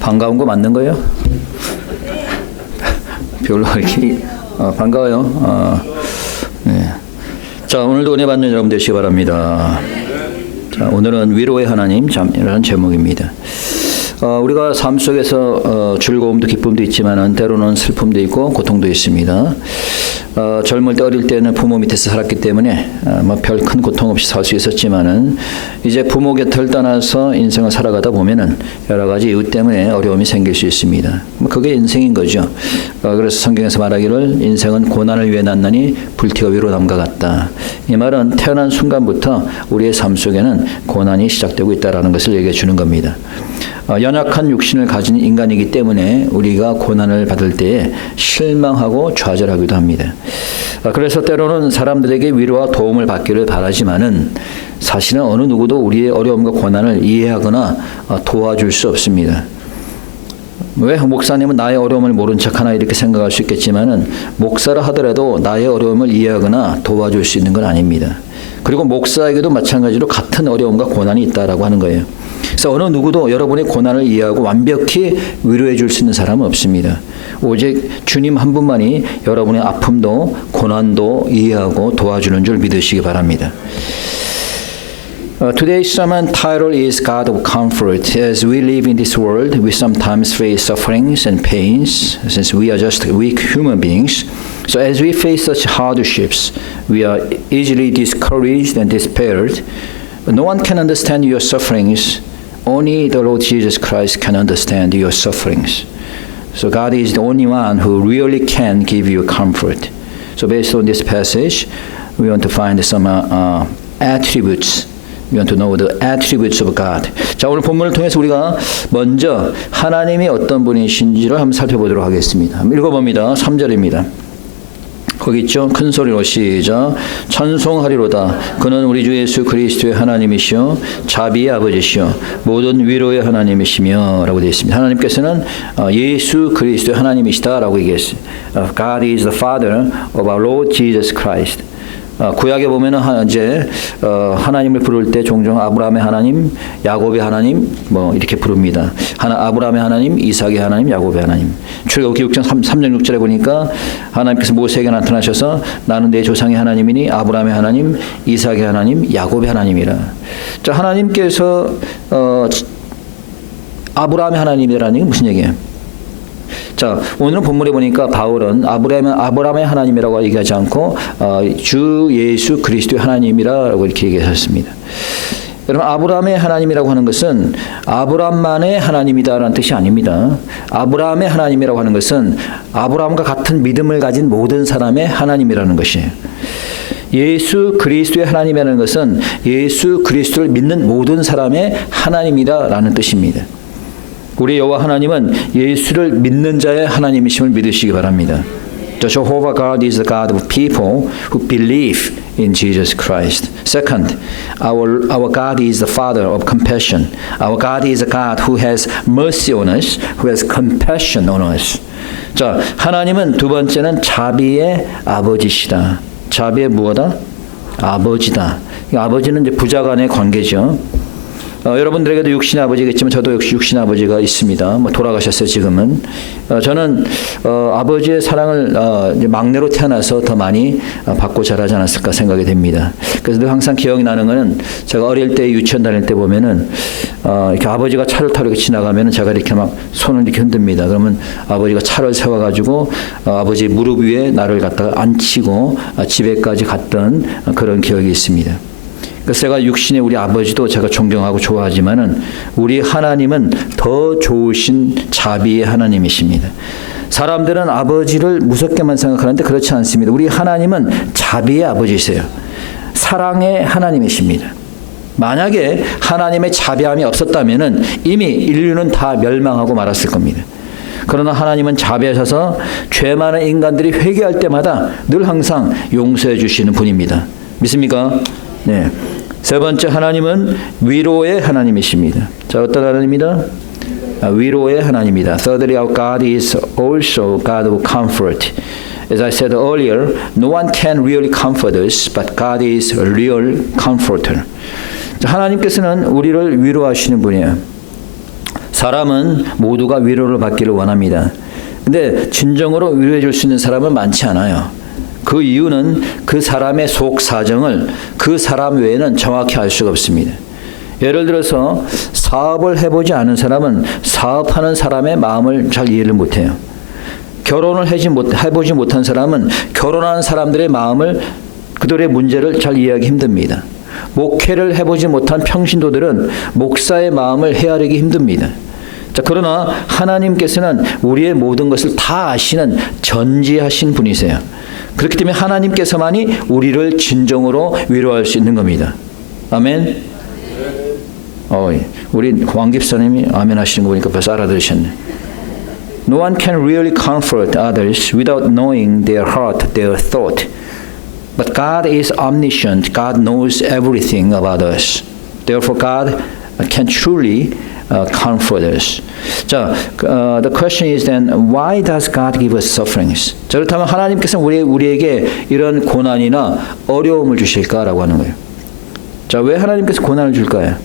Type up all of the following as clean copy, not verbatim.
반가운 거 맞는 거예요? 별로 이렇게 반가워요. 네. 자, 오늘도 은혜 받는 여러분 되시기 바랍니다. 자, 오늘은 위로의 하나님이라는 제목입니다. 우리가 삶 속에서 즐거움도 기쁨도 있지만은 때로는 슬픔도 있고 고통도 있습니다. 젊을 때 어릴 때는 부모 밑에서 살았기 때문에 별 큰 고통 없이 살 수 있었지만은 이제 부모 곁을 떠나서 인생을 살아가다 보면은 여러 가지 이유 때문에 어려움이 생길 수 있습니다. 그게 인생인 거죠. 그래서 성경에서 말하기를 인생은 고난을 위해 났나니 불티가 위로 남과 같다. 이 말은 태어난 순간부터 우리의 삶 속에는 고난이 시작되고 있다라는 것을 얘기해 주는 겁니다. 연약한 육신을 가진 인간이기 때문에 우리가 고난을 받을 때에 실망하고 좌절하기도 합니다. 그래서 때로는 사람들에게 위로와 도움을 받기를 바라지만은 사실은 어느 누구도 우리의 어려움과 고난을 이해하거나 도와줄 수 없습니다. 왜 목사님은 나의 어려움을 모른 척하나 이렇게 생각할 수 있겠지만은 목사라 하더라도 나의 어려움을 이해하거나 도와줄 수 있는 건 아닙니다. 그리고 목사에게도 마찬가지로 같은 어려움과 고난이 있다라고 하는 거예요. 그래서 어느 누구도 여러분의 고난을 이해하고 완벽히 위로해 줄 수 있는 사람은 없습니다. 오직 주님 한 분만이 여러분의 아픔도 고난도 이해하고 도와주는 줄 믿으시기 바랍니다. Today's sermon title is God of Comfort. As we live in this world, we sometimes face sufferings and pains, since we are just weak human beings. So as we face such hardships, we are easily discouraged and despaired. No one can understand your sufferings. Only the Lord Jesus Christ can understand your sufferings. So God is the only one who really can give you comfort. So based on this passage, we want to find some attributes. We want to know the attributes of God. 자, 오늘 본문을 통해서 우리가 먼저 하나님이 어떤 분이신지를 한번 살펴보도록 하겠습니다. 한번 읽어봅니다. 3절입니다. 거기 있죠? 큰 소리로 시작. 찬송하리로다. 그는 우리 주 예수 그리스도의 하나님이시요 자비의 아버지시요 모든 위로의 하나님이시며 라고 되어 있습니다. 하나님께서는 예수 그리스도의 하나님이시다라고 얘기했어요. God is the Father of our Lord Jesus Christ. 구약에 보면은 이제 하나님을 부를 때 종종 아브라함의 하나님, 야곱의 하나님 뭐 이렇게 부릅니다. 아브라함의 하나님, 이삭의 하나님, 야곱의 하나님. 출애굽기 6장 3장 6절에 보니까 하나님께서 모세에게 나타나셔서 나는 내 조상의 하나님이니 아브라함의 하나님, 이삭의 하나님, 야곱의 하나님이라. 자, 하나님께서 아브라함의 하나님이라는 게 무슨 얘기예요? 자, 오늘 본문에 보니까 바울은 아브라함의 하나님이라고 얘기하지 않고 주 예수 그리스도의 하나님이라고 이렇게 얘기하셨습니다. 여러분, 아브라함의 하나님이라고 하는 것은 아브라함만의 하나님이다라는 뜻이 아닙니다. 아브라함의 하나님이라고 하는 것은 아브라함과 같은 믿음을 가진 모든 사람의 하나님이라는 것이에요. 예수 그리스도의 하나님이라는 것은 예수 그리스도를 믿는 모든 사람의 하나님이다라는 뜻입니다. 우리 여호와 하나님은 예수를 믿는 자의 하나님이심을 믿으시기 바랍니다. Jehovah God is the God of people who believe in Jesus Christ. Second, our God is the Father of compassion. Our God is a God who has mercy on us, who has compassion on us. 자, 하나님은 두 번째는 자비의 아버지시다. 자비의 무엇이다? 아버지다. 아버지는 이제 부자 간의 관계죠. 여러분들에게도 육신의 아버지가 있지만 저도 역시 육신의 아버지가 있습니다. 뭐 돌아가셨어요, 지금은. 저는 아버지의 사랑을 이제 막내로 태어나서 더 많이 받고 자라지 않았을까 생각이 됩니다. 그래서 항상 기억이 나는 거는 제가 어릴 때 유치원 다닐 때 보면은 이렇게 아버지가 차를 타고 이렇게 지나가면은 제가 이렇게 막 손을 이렇게 흔듭니다. 그러면 아버지가 차를 세워가지고 아버지 무릎 위에 나를 갖다가 앉히고 집에까지 갔던 그런 기억이 있습니다. 그래서 제가 육신의 우리 아버지도 제가 존경하고 좋아하지만은 우리 하나님은 더 좋으신 자비의 하나님이십니다. 사람들은 아버지를 무섭게만 생각하는데 그렇지 않습니다. 우리 하나님은 자비의 아버지세요. 사랑의 하나님이십니다. 만약에 하나님의 자비함이 없었다면은 이미 인류는 다 멸망하고 말았을 겁니다. 그러나 하나님은 자비하셔서 죄 많은 인간들이 회개할 때마다 늘 항상 용서해 주시는 분입니다. 믿습니까? 네. 세 번째, 하나님은 위로의 하나님이십니다. 자, 어떤 하나님이다? 위로의 하나님이다. Thirdly, our God is also God of comfort. As I said earlier, no one can really comfort us, but God is a real comforter. 자, 하나님께서는 우리를 위로하시는 분이에요. 사람은 모두가 위로를 받기를 원합니다. 근데 진정으로 위로해 줄 수 있는 사람은 많지 않아요. 그 이유는 그 사람의 속 사정을 그 사람 외에는 정확히 알 수가 없습니다. 예를 들어서 사업을 해보지 않은 사람은 사업하는 사람의 마음을 잘 이해를 못해요. 결혼을 해보지 못한 사람은 결혼하는 사람들의 마음을, 그들의 문제를 잘 이해하기 힘듭니다. 목회를 해보지 못한 평신도들은 목사의 마음을 헤아리기 힘듭니다. 자, 그러나 하나님께서는 우리의 모든 것을 다 아시는 전지하신 분이세요. 그렇기 때문에 하나님께서만이 우리를 진정으로 위로할 수 있는 겁니다. 아멘. 우리 왕 집사님이 아멘 하시는 거 보니까 벌써 알아들으셨네. No one can really comfort others without knowing their heart, their thought. But God is omniscient. God knows everything about us. Therefore, God can truly comfort us. 자, the question is then, why does God give us sufferings? 자, 그렇다면 하나님께서는 우리에게 이런 고난이나 어려움을 주실까라고 하는 거예요. 자, 왜 하나님께서 고난을 줄까요?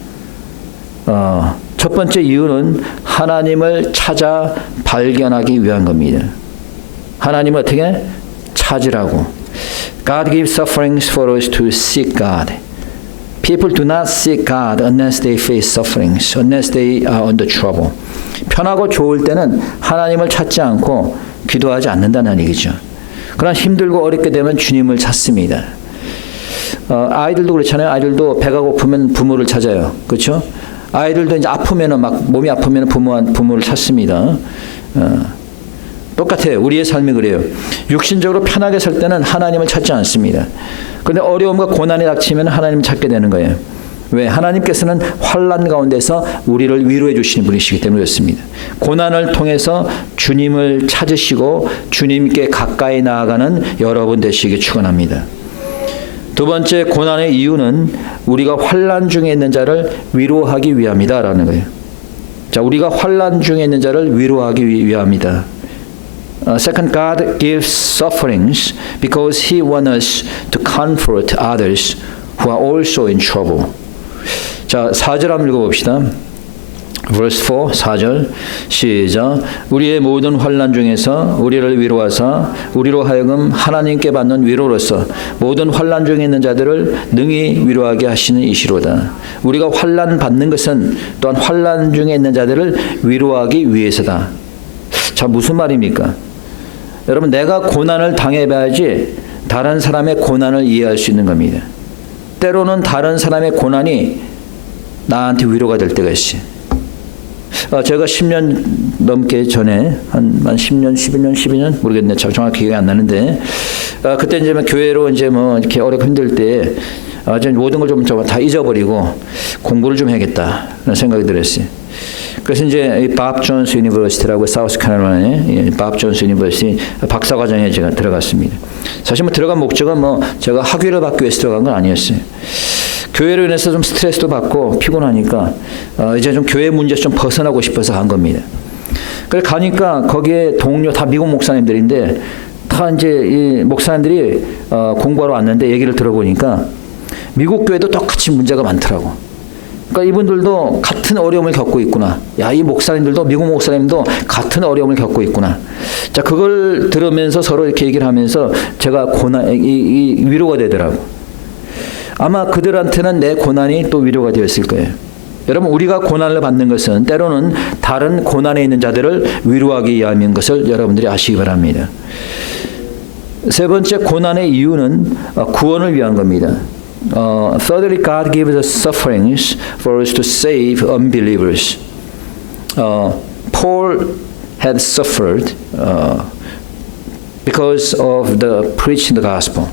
첫 번째 이유는 하나님을 찾아 발견하기 위한 겁니다. 하나님을 어떻게 찾으라고. God gives sufferings for us to seek God. People do not seek God unless they face sufferings, unless they are under trouble. 편하고 좋을 때는 하나님을 찾지 않고 기도하지 않는다는 얘기죠. 그러나 힘들고 어렵게 되면 주님을 찾습니다. 아이들도 그렇잖아요. 아이들도 배가 고프면 부모를 찾아요. 그렇죠? 아이들도 이제 아프면은 막 몸이 아프면 부모를 찾습니다. 똑같아요. 우리의 삶이 그래요. 육신적으로 편하게 살 때는 하나님을 찾지 않습니다. 그런데 어려움과 고난이 닥치면 하나님을 찾게 되는 거예요. 왜? 하나님께서는 환난 가운데서 우리를 위로해 주시는 분이시기 때문에 그렇습니다. 고난을 통해서 주님을 찾으시고 주님께 가까이 나아가는 여러분 되시기 축원합니다. 두 번째 고난의 이유는 우리가 환난 중에 있는 자를 위로하기 위함이다라는 거예요. 자, 우리가 환난 중에 있는 자를 위로하기 위함이다. Second, God gives sufferings because He wants us to comfort others who are also in trouble. 자, 4절 한번 읽어봅시다. Verse 4, 4절 시작. 우리의 모든 환난 중에서 우리를 위로하사 우리로 하여금 하나님께 받는 위로로서 모든 환난 중에 있는 자들을 능히 위로하게 하시는 이시로다. 우리가 환난 받는 것은 또한 환난 중에 있는 자들을 위로하기 위해서다. 자, 무슨 말입니까? 여러분, 내가 고난을 당해봐야지 다른 사람의 고난을 이해할 수 있는 겁니다. 때로는 다른 사람의 고난이 나한테 위로가 될 때가 있어요. 제가 10년 넘게 전에 한 10년, 11년 모르겠네. 정확히 기억이 안 나는데 그때 이제 교회로 이제 뭐 이렇게 어렵고 힘들 때 모든 걸 좀 다 잊어버리고 공부를 좀 해야겠다는 생각이 들었어요. 그래서 이제 밥 존스 유니버시티라고 사우스캐롤라이나의 밥 존스 유니버시티 박사과정에 제가 들어갔습니다. 사실 뭐 들어간 목적은 뭐 제가 학위를 받기 위해서 들어간 건 아니었어요. 교회로 인해서 좀 스트레스도 받고 피곤하니까 이제 좀 교회 문제에서 좀 벗어나고 싶어서 간 겁니다. 그래서 가니까 거기에 동료 다 미국 목사님들인데 다 이제 이 목사님들이 공부하러 왔는데 얘기를 들어보니까 미국 교회도 똑같이 문제가 많더라고. 그러니까 이분들도 같은 어려움을 겪고 있구나. 야, 이 목사님들도 미국 목사님도 같은 어려움을 겪고 있구나. 자, 그걸 들으면서 서로 이렇게 얘기를 하면서 제가 위로가 되더라고. 아마 그들한테는 내 고난이 또 위로가 되었을 거예요. 여러분, 우리가 고난을 받는 것은 때로는 다른 고난에 있는 자들을 위로하기 위함인 것을 여러분들이 아시기 바랍니다. 세 번째 고난의 이유는 구원을 위한 겁니다. Thirdly, God gives us sufferings for us to save unbelievers. Paul had suffered because of the preaching the gospel.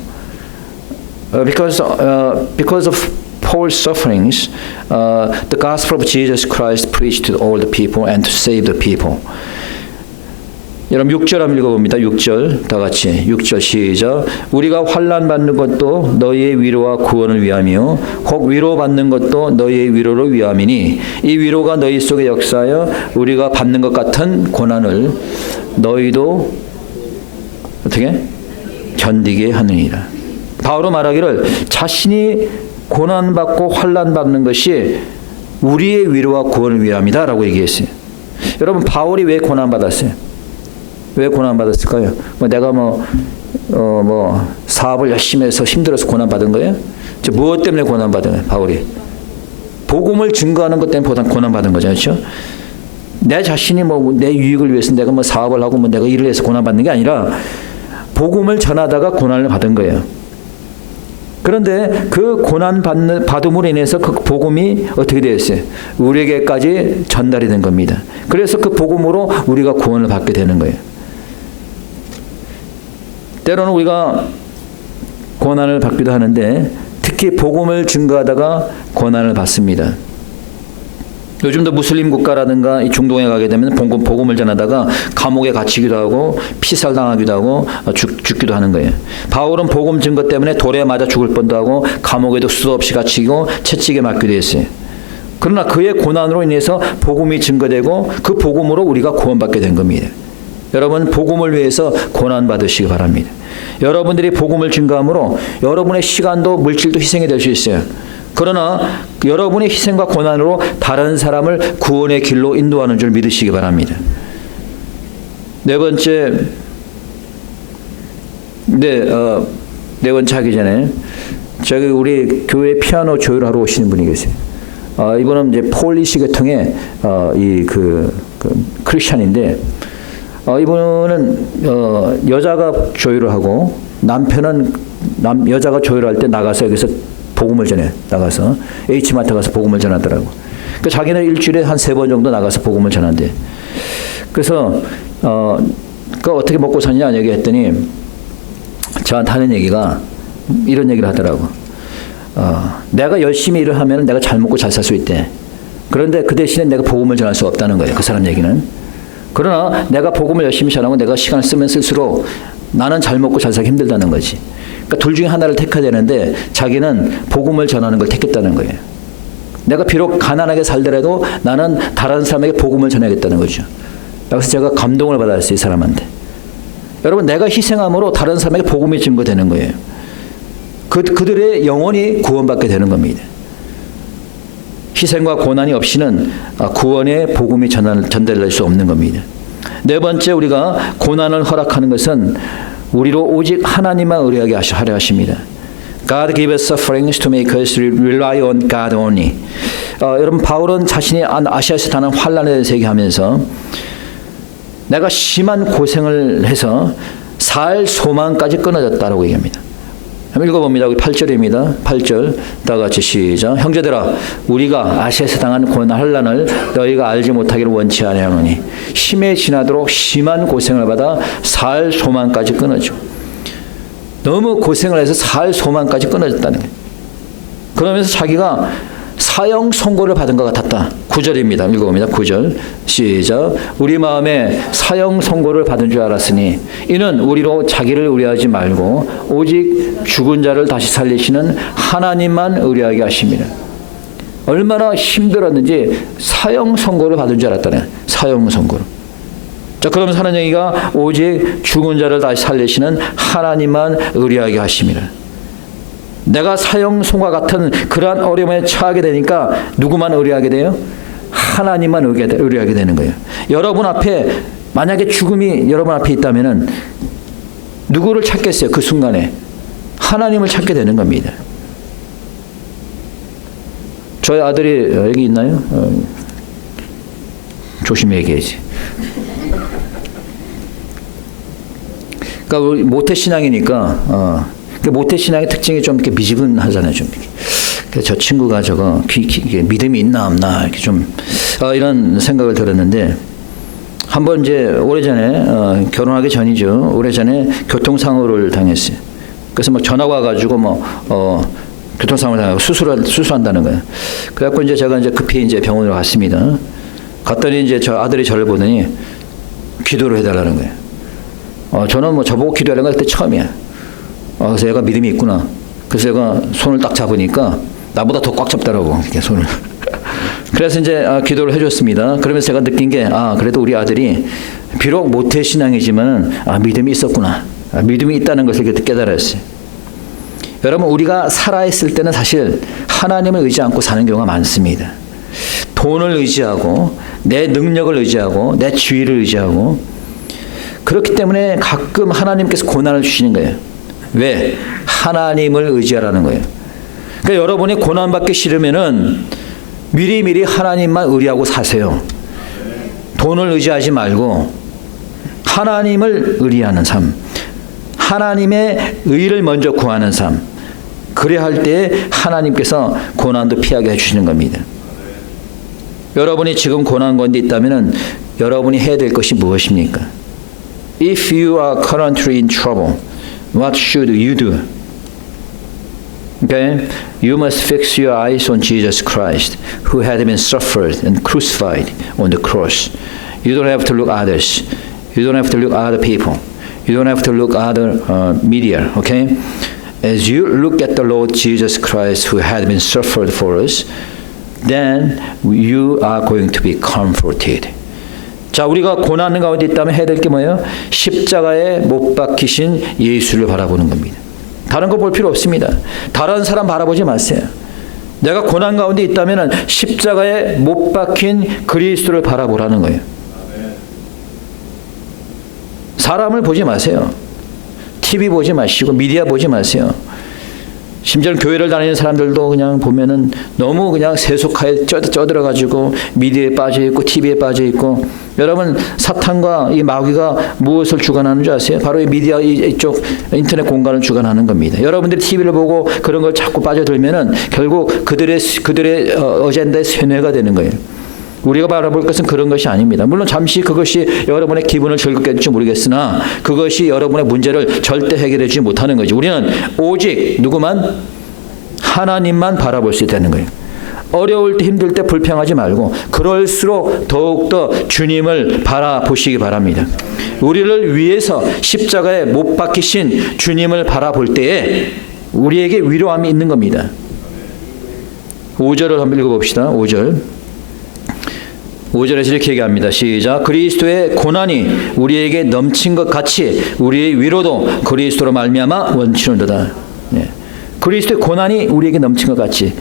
Because of Paul's sufferings, the gospel of Jesus Christ preached to all the people and to save the people. 여러분 6절 한번 읽어봅니다. 6절 다 같이 6절 시작. 우리가 환난 받는 것도 너희의 위로와 구원을 위하며 혹 위로받는 것도 너희의 위로를 위함이니 이 위로가 너희 속에 역사하여 우리가 받는 것 같은 고난을 너희도 어떻게 견디게 하느니라. 바울은 말하기를 자신이 고난받고 환난받는 것이 우리의 위로와 구원을 위함이다 라고 얘기했어요. 여러분 바울이 왜 고난받았어요? 왜 고난받았을까요? 내가 사업을 열심히 해서 힘들어서 고난받은 거예요? 무엇 때문에 고난받은 거예요? 바울이 복음을 증거하는 것 때문에 고난받은 거죠. 그렇죠? 내 자신이 내 유익을 위해서 내가 사업을 하고 내가 일을 해서 고난받는 게 아니라 복음을 전하다가 고난을 받은 거예요. 그런데 그 고난 받음으로 인해서 그 복음이 어떻게 되었어요? 우리에게까지 전달이 된 겁니다. 그래서 그 복음으로 우리가 구원을 받게 되는 거예요. 때로는 우리가 고난을 받기도 하는데 특히 복음을 증거하다가 고난을 받습니다. 요즘도 무슬림 국가라든가 이 중동에 가게 되면 복음을 전하다가 감옥에 갇히기도 하고 피살당하기도 하고 죽기도 하는 거예요. 바울은 복음 증거 때문에 돌에 맞아 죽을 뻔도 하고 감옥에도 수도 없이 갇히고 채찍에 맞기도 했어요. 그러나 그의 고난으로 인해서 복음이 증거되고 그 복음으로 우리가 구원받게 된 겁니다. 여러분 복음을 위해서 고난 받으시기 바랍니다. 여러분들이 복음을 증거함으로 여러분의 시간도 물질도 희생이 될 수 있어요. 그러나 여러분의 희생과 고난으로 다른 사람을 구원의 길로 인도하는 줄 믿으시기 바랍니다. 네 번째 하기 전에 저기 우리 교회 피아노 조율하러 오시는 분이 계세요. 이분은 이제 폴리시 계통의 크리스찬인데 이분은 여자가 조율을 하고 남편은 여자가 조율할 때 나가서 여기서 복음을 전해. 나가서 H마트 가서 복음을 전하더라고. 그러니까 자기는 일주일에 한 3번 정도 나가서 복음을 전한대. 그래서 어떻게 먹고 사냐 얘기했더니 저한테 하는 얘기가 이런 얘기를 하더라고. 내가 열심히 일을 하면 내가 잘 먹고 잘 살 수 있대. 그런데 그 대신에 내가 복음을 전할 수 없다는 거예요. 그 사람 얘기는. 그러나 내가 복음을 열심히 전하고 내가 시간을 쓰면 쓸수록 나는 잘 먹고 잘 살기 힘들다는 거지. 그러니까 둘 중에 하나를 택해야 되는데 자기는 복음을 전하는 걸 택했다는 거예요. 내가 비록 가난하게 살더라도 나는 다른 사람에게 복음을 전하겠다는 거죠. 그래서 제가 감동을 받았어요. 이 사람한테. 여러분 내가 희생함으로 다른 사람에게 복음이 증거되는 거예요. 그들의 영혼이 구원받게 되는 겁니다. 희생과 고난이 없이는 구원의 복음이 전달될 수 없는 겁니다. 네 번째 우리가 고난을 허락하는 것은 우리로 오직 하나님만 의뢰하게 하려 하십니다. God gave us sufferings to make us rely on God only. 여러분 바울은 자신이 아시아에서 당한 환난에 대해서 얘기하면서 내가 심한 고생을 해서 살 소망까지 끊어졌다라고 얘기합니다. 한번 읽어봅니다. 8절입니다. 8절 다 같이 시작. 형제들아 우리가 아시아에서 당한 고난 환난을 너희가 알지 못하기를 원치 아니하노니 힘에 지나도록 심한 고생을 받아 살 소망까지 끊어져. 너무 고생을 해서 살 소망까지 끊어졌다는 거예요. 그러면서 자기가 사형 선고를 받은 것 같았다. 9절입니다. 읽어봅니다. 9절 시작. 우리 마음에 사형 선고를 받은 줄 알았으니 이는 우리로 자기를 의뢰하지 말고 오직 죽은 자를 다시 살리시는 하나님만 의뢰하게 하십니다. 얼마나 힘들었는지 사형 선고를 받은 줄 알았다네. 사형 선고를. 자, 그러면서 하는 얘기가 오직 죽은 자를 다시 살리시는 하나님만 의뢰하게 하십니다. 내가 사형 선고와 같은 그러한 어려움에 처하게 되니까 누구만 의뢰하게 돼요? 하나님만 의뢰하게 되는 거예요. 여러분 앞에 만약에 죽음이 여러분 앞에 있다면은 누구를 찾겠어요? 그 순간에 하나님을 찾게 되는 겁니다. 저희 아들이 여기 있나요? 조심히 얘기해야지. 그러니까 우리 모태신앙이니까 모태신앙의 특징이 좀 이렇게 미지근하잖아요. 좀 이렇게. 그래서 저 친구가 믿음이 있나 없나 이렇게 좀 이런 생각을 들었는데 한번 이제 오래전에 결혼하기 전이죠. 오래전에 교통사고를 당했어요. 그래서 막 전화가 와가지고 교통사고를 당하고 수술한다는 거예요. 그래갖고 이제 제가 급히 병원으로 갔습니다. 갔더니 이제 저 아들이 저를 보더니 기도를 해달라는 거예요. 저는 저보고 기도하는 거 그때 처음이야. 그래서 얘가 믿음이 있구나. 그래서 얘가 손을 딱 잡으니까 나보다 더 꽉 잡더라고. 이렇게 손을. 그래서 이제 기도를 해줬습니다. 그러면서 제가 느낀 게 그래도 우리 아들이 비록 모태신앙이지만 믿음이 있었구나. 믿음이 있다는 것을 깨달았어요. 여러분 우리가 살아있을 때는 사실 하나님을 의지 않고 사는 경우가 많습니다. 돈을 의지하고 내 능력을 의지하고 내 지위를 의지하고 그렇기 때문에 가끔 하나님께서 고난을 주시는 거예요. 왜? 하나님을 의지하라는 거예요. 그러니까 여러분이 고난받기 싫으면은 미리미리 하나님만 의리하고 사세요. 돈을 의지하지 말고 하나님을 의리하는 삶, 하나님의 의를 먼저 구하는 삶. 그래야 할 때 하나님께서 고난도 피하게 해주시는 겁니다. 여러분이 지금 고난 가운데 있다면 여러분이 해야 될 것이 무엇입니까? If you are currently in trouble, what should you do? Okay? You must fix your eyes on Jesus Christ, who had been suffered and crucified on the cross. You don't have to look at others. You don't have to look at other people. You don't have to look at other media. Okay? As you look at the Lord Jesus Christ, who had been suffered for us, then you are going to be comforted. 자, 우리가 고난 가운데 있다면 해야 될 게 뭐예요? 십자가에 못 박히신 예수를 바라보는 겁니다. 다른 거 볼 필요 없습니다. 다른 사람 바라보지 마세요. 내가 고난 가운데 있다면 십자가에 못 박힌 그리스도를 바라보라는 거예요. 사람을 보지 마세요. TV 보지 마시고 미디어 보지 마세요. 심지어 교회를 다니는 사람들도 그냥 보면은 너무 그냥 세속화에 쪄들어가지고 미디어에 빠져있고 TV에 빠져있고, 여러분 사탄과 이 마귀가 무엇을 주관하는 줄 아세요? 바로 이 미디어 이쪽 인터넷 공간을 주관하는 겁니다. 여러분들이 TV를 보고 그런 걸 자꾸 빠져들면은 결국 그들의 어젠다에 쇠뇌가 되는 거예요. 우리가 바라볼 것은 그런 것이 아닙니다. 물론 잠시 그것이 여러분의 기분을 즐겁게 해줄지 모르겠으나 그것이 여러분의 문제를 절대 해결해주지 못하는 거죠. 우리는 오직 누구만? 하나님만 바라볼 수 있다는 거예요. 어려울 때 힘들 때 불평하지 말고 그럴수록 더욱더 주님을 바라보시기 바랍니다. 우리를 위해서 십자가에 못 박히신 주님을 바라볼 때에 우리에게 위로함이 있는 겁니다. 5절을 한번 읽어봅시다. 5절에서 이렇게 얘기합니다. 시작. 그리스도의 고난이 우리에게 넘친 것 같이 우리의 위로도 그리스도로 말미암아 원치는도다. 네. 그리스도의 고난이 우리에게 넘친 것 같이,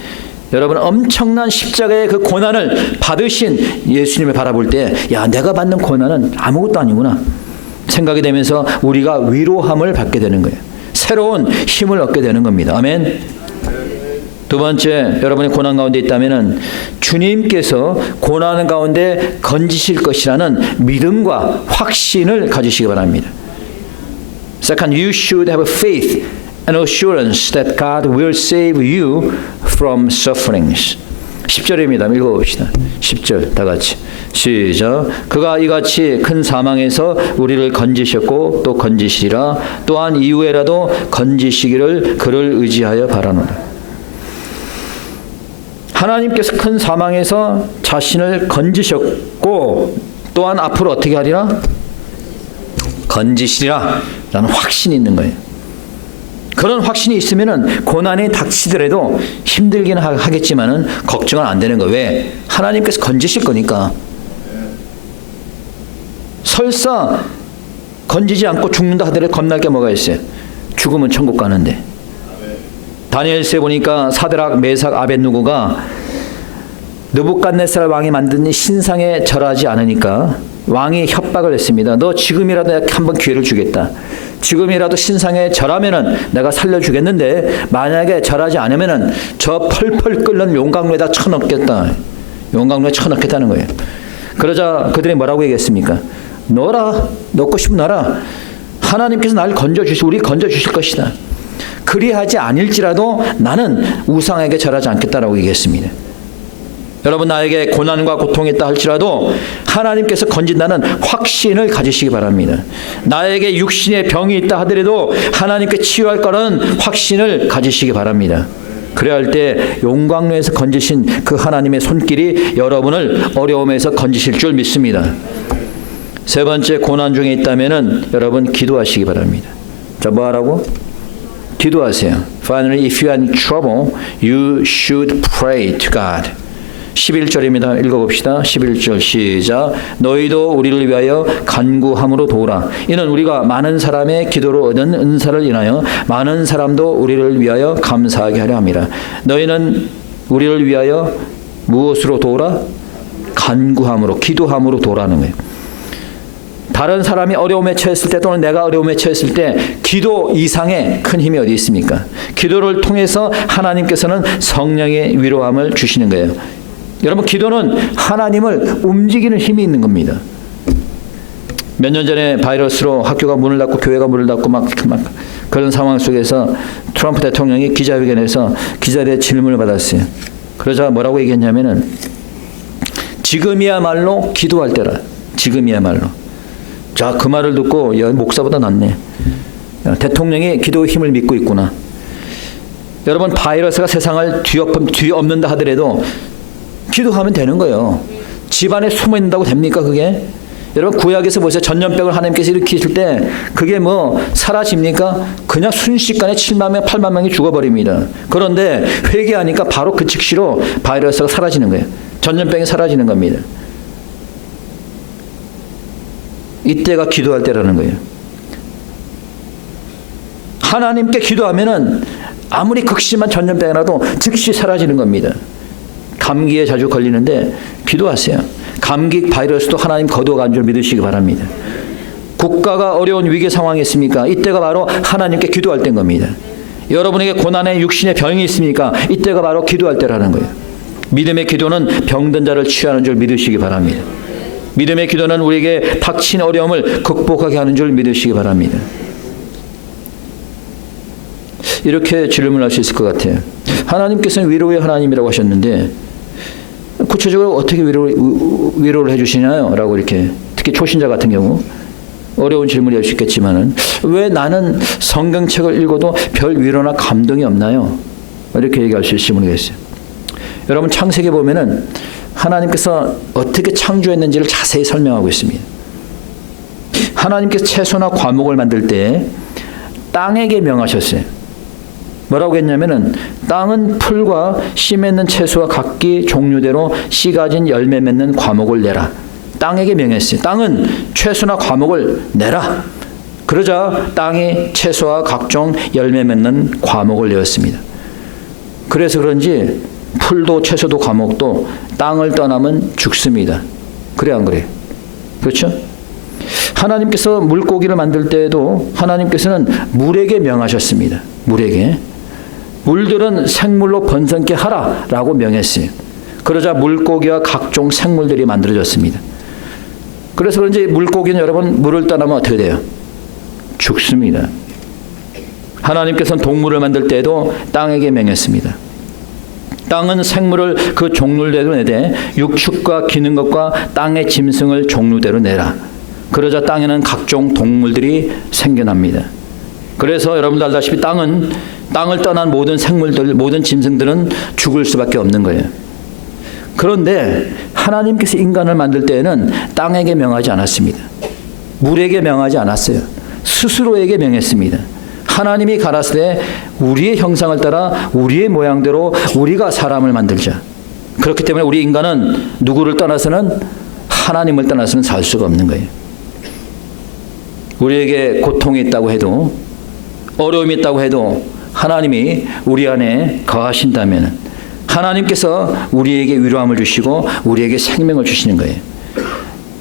여러분 엄청난 십자가의 그 고난을 받으신 예수님을 바라볼 때, 야, 내가 받는 고난은 아무것도 아니구나 생각이 되면서 우리가 위로함을 받게 되는 거예요. 새로운 힘을 얻게 되는 겁니다. 아멘. 두 번째, 여러분이 고난 가운데 있다면 주님께서 고난 가운데 건지실 것이라는 믿음과 확신을 가지시기 바랍니다. Second, you should have faith and assurance that God will save you from sufferings. 10절입니다. 읽어봅시다. 10절 다 같이 시작. 그가 이같이 큰 사망에서 우리를 건지셨고 또 건지시리라. 또한 이후에라도 건지시기를 그를 의지하여 바라노라. 하나님께서 큰 사망에서 자신을 건지셨고 또한 앞으로 어떻게 하리라? 건지시리라 라는 확신이 있는 거예요. 그런 확신이 있으면 고난이 닥치더라도 힘들긴 하겠지만 걱정은 안 되는 거예요. 왜? 하나님께서 건지실 거니까. 설사 건지지 않고 죽는다 하더라도 겁날 게 뭐가 있어요? 죽으면 천국 가는데. 다니엘서에 보니까 사드락, 메삭, 아벳느고가 느부갓네살 왕이 만든 신상에 절하지 않으니까 왕이 협박을 했습니다. 너 지금이라도 내가 한번 기회를 주겠다. 지금이라도 신상에 절하면은 내가 살려주겠는데 만약에 절하지 않으면은 저 펄펄 끓는 용광로에다 쳐넣겠다. 용광로에 쳐넣겠다는 거예요. 그러자 그들이 뭐라고 얘기했습니까? 넣어라. 넣고 싶으면 넣어라. 하나님께서 나를 건져주실, 우리 건져주실 것이다. 그리하지 아닐지라도 나는 우상에게 절하지 않겠다라고 얘기했습니다. 여러분, 나에게 고난과 고통이 있다 할지라도 하나님께서 건진다는 확신을 가지시기 바랍니다. 나에게 육신의 병이 있다 하더라도 하나님께 치유할 거라는 확신을 가지시기 바랍니다. 그래야 할 때 용광로에서 건지신 그 하나님의 손길이 여러분을 어려움에서 건지실 줄 믿습니다. 세 번째, 고난 중에 있다면은 여러분 기도하시기 바랍니다. 자, 뭐 하라고? 기도하세요. Finally, if you are in trouble, you should pray to God. 11절입니다. 읽어봅시다. 11절 시작. 너희도 우리를 위하여 간구함으로 도우라. 이는 우리가 많은 사람의 기도로 얻은 은사를 인하여 많은 사람도 우리를 위하여 감사하게 하려 함이라. 너희는 우리를 위하여 무엇으로 도우라? 간구함으로, 기도함으로 도라는 거예요. 다른 사람이 어려움에 처했을 때 또는 내가 어려움에 처했을 때 기도 이상의 큰 힘이 어디 있습니까? 기도를 통해서 하나님께서는 성령의 위로함을 주시는 거예요. 여러분, 기도는 하나님을 움직이는 힘이 있는 겁니다. 몇 년 전에 바이러스로 학교가 문을 닫고 교회가 문을 닫고 막 그런 상황 속에서 트럼프 대통령이 기자회견에서 기자들의 질문을 받았어요. 그러자 뭐라고 얘기했냐면은 지금이야말로 기도할 때라. 지금이야말로. 자, 그 말을 듣고 야, 목사보다 낫네. 대통령이 기도의 힘을 믿고 있구나. 여러분, 바이러스가 세상을 뒤엎는다 하더라도 기도하면 되는 거예요. 집안에 숨어 있는다고 됩니까 그게? 여러분, 구약에서 보세요. 전염병을 하나님께서 일으키실 때 그게 뭐 사라집니까? 그냥 순식간에 7만 명, 8만 명이 죽어버립니다. 그런데 회개하니까 바로 그 즉시로 바이러스가 사라지는 거예요. 전염병이 사라지는 겁니다. 이때가 기도할 때라는 거예요. 하나님께 기도하면은 아무리 극심한 전염병이라도 즉시 사라지는 겁니다. 감기에 자주 걸리는데 기도하세요. 감기 바이러스도 하나님 거두어간 줄 믿으시기 바랍니다. 국가가 어려운 위기 상황이 있습니까? 이때가 바로 하나님께 기도할 때인 겁니다. 여러분에게 고난의 육신의 병이 있습니까? 이때가 바로 기도할 때라는 거예요. 믿음의 기도는 병든 자를 취하는 줄 믿으시기 바랍니다. 믿음의 기도는 우리에게 닥친 어려움을 극복하게 하는 줄 믿으시기 바랍니다. 이렇게 질문할 수 있을 것 같아요. 하나님께서는 위로의 하나님이라고 하셨는데 구체적으로 어떻게 위로를 해주시나요? 라고 이렇게, 특히 초신자 같은 경우 어려운 질문일 수 있겠지만은 왜 나는 성경책을 읽어도 별 위로나 감동이 없나요? 이렇게 얘기할 수 있을지 모르겠어요. 여러분, 창세기에 보면은 하나님께서 어떻게 창조했는지를 자세히 설명하고 있습니다. 하나님께서 채소나 과목을 만들 때 땅에게 명하셨어요. 뭐라고 했냐면은 땅은 풀과 씨 맺는 채소와 각기 종류대로 씨 가진 열매 맺는 과목을 내라. 땅에게 명했어요. 땅은 채소나 과목을 내라. 그러자 땅이 채소와 각종 열매 맺는 과목을 내었습니다. 그래서 그런지 풀도 채소도 과목도 땅을 떠나면 죽습니다. 그래 안 그래요? 그렇죠? 하나님께서 물고기를 만들 때에도 하나님께서는 물에게 명하셨습니다. 물에게. 물들은 생물로 번성케 하라라고 명했어요. 그러자 물고기와 각종 생물들이 만들어졌습니다. 그래서 그런지 물고기는 여러분 물을 떠나면 어떻게 돼요? 죽습니다. 하나님께서는 동물을 만들 때에도 땅에게 명했습니다. 땅은 생물을 그 종류대로 내되 육축과 기는 것과 땅의 짐승을 종류대로 내라. 그러자 땅에는 각종 동물들이 생겨납니다. 그래서 여러분도 알다시피 땅을 떠난 모든 생물들, 모든 짐승들은 죽을 수밖에 없는 거예요. 그런데 하나님께서 인간을 만들 때에는 땅에게 명하지 않았습니다. 물에게 명하지 않았어요. 스스로에게 명했습니다. 하나님이 가라사대 우리의 형상을 따라 우리의 모양대로 우리가 사람을 만들자. 그렇기 때문에 우리 인간은 누구를 떠나서는 하나님을 떠나서는 살 수가 없는 거예요. 우리에게 고통이 있다고 해도 어려움이 있다고 해도 하나님이 우리 안에 거하신다면 하나님께서 우리에게 위로함을 주시고 우리에게 생명을 주시는 거예요.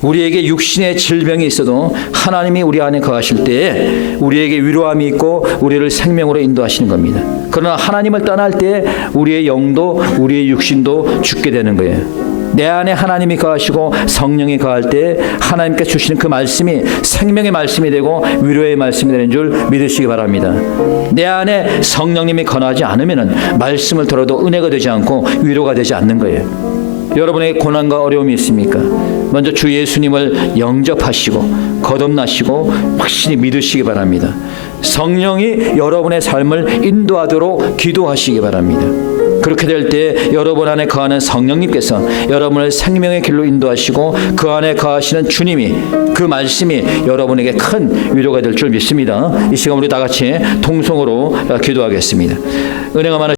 우리에게 육신의 질병이 있어도 하나님이 우리 안에 거하실 때에 우리에게 위로함이 있고 우리를 생명으로 인도하시는 겁니다. 그러나 하나님을 떠날 때 우리의 영도 우리의 육신도 죽게 되는 거예요. 내 안에 하나님이 거하시고 성령이 거할 때 하나님께 주시는 그 말씀이 생명의 말씀이 되고 위로의 말씀이 되는 줄 믿으시기 바랍니다. 내 안에 성령님이 거하지 않으면 말씀을 들어도 은혜가 되지 않고 위로가 되지 않는 거예요. 여러분에게 고난과 어려움이 있습니까? 먼저 주 예수님을 영접하시고 거듭나시고 확실히 믿으시기 바랍니다. 성령이 여러분의 삶을 인도하도록 기도하시기 바랍니다. 그렇게 될 때 여러분 안에 거하는 성령님께서 여러분을 생명의 길로 인도하시고 그 안에 거하시는 주님이 그 말씀이 여러분에게 큰 위로가 될 줄 믿습니다. 이 시간 우리 다 같이 통성으로 기도하겠습니다. 은혜가 많으신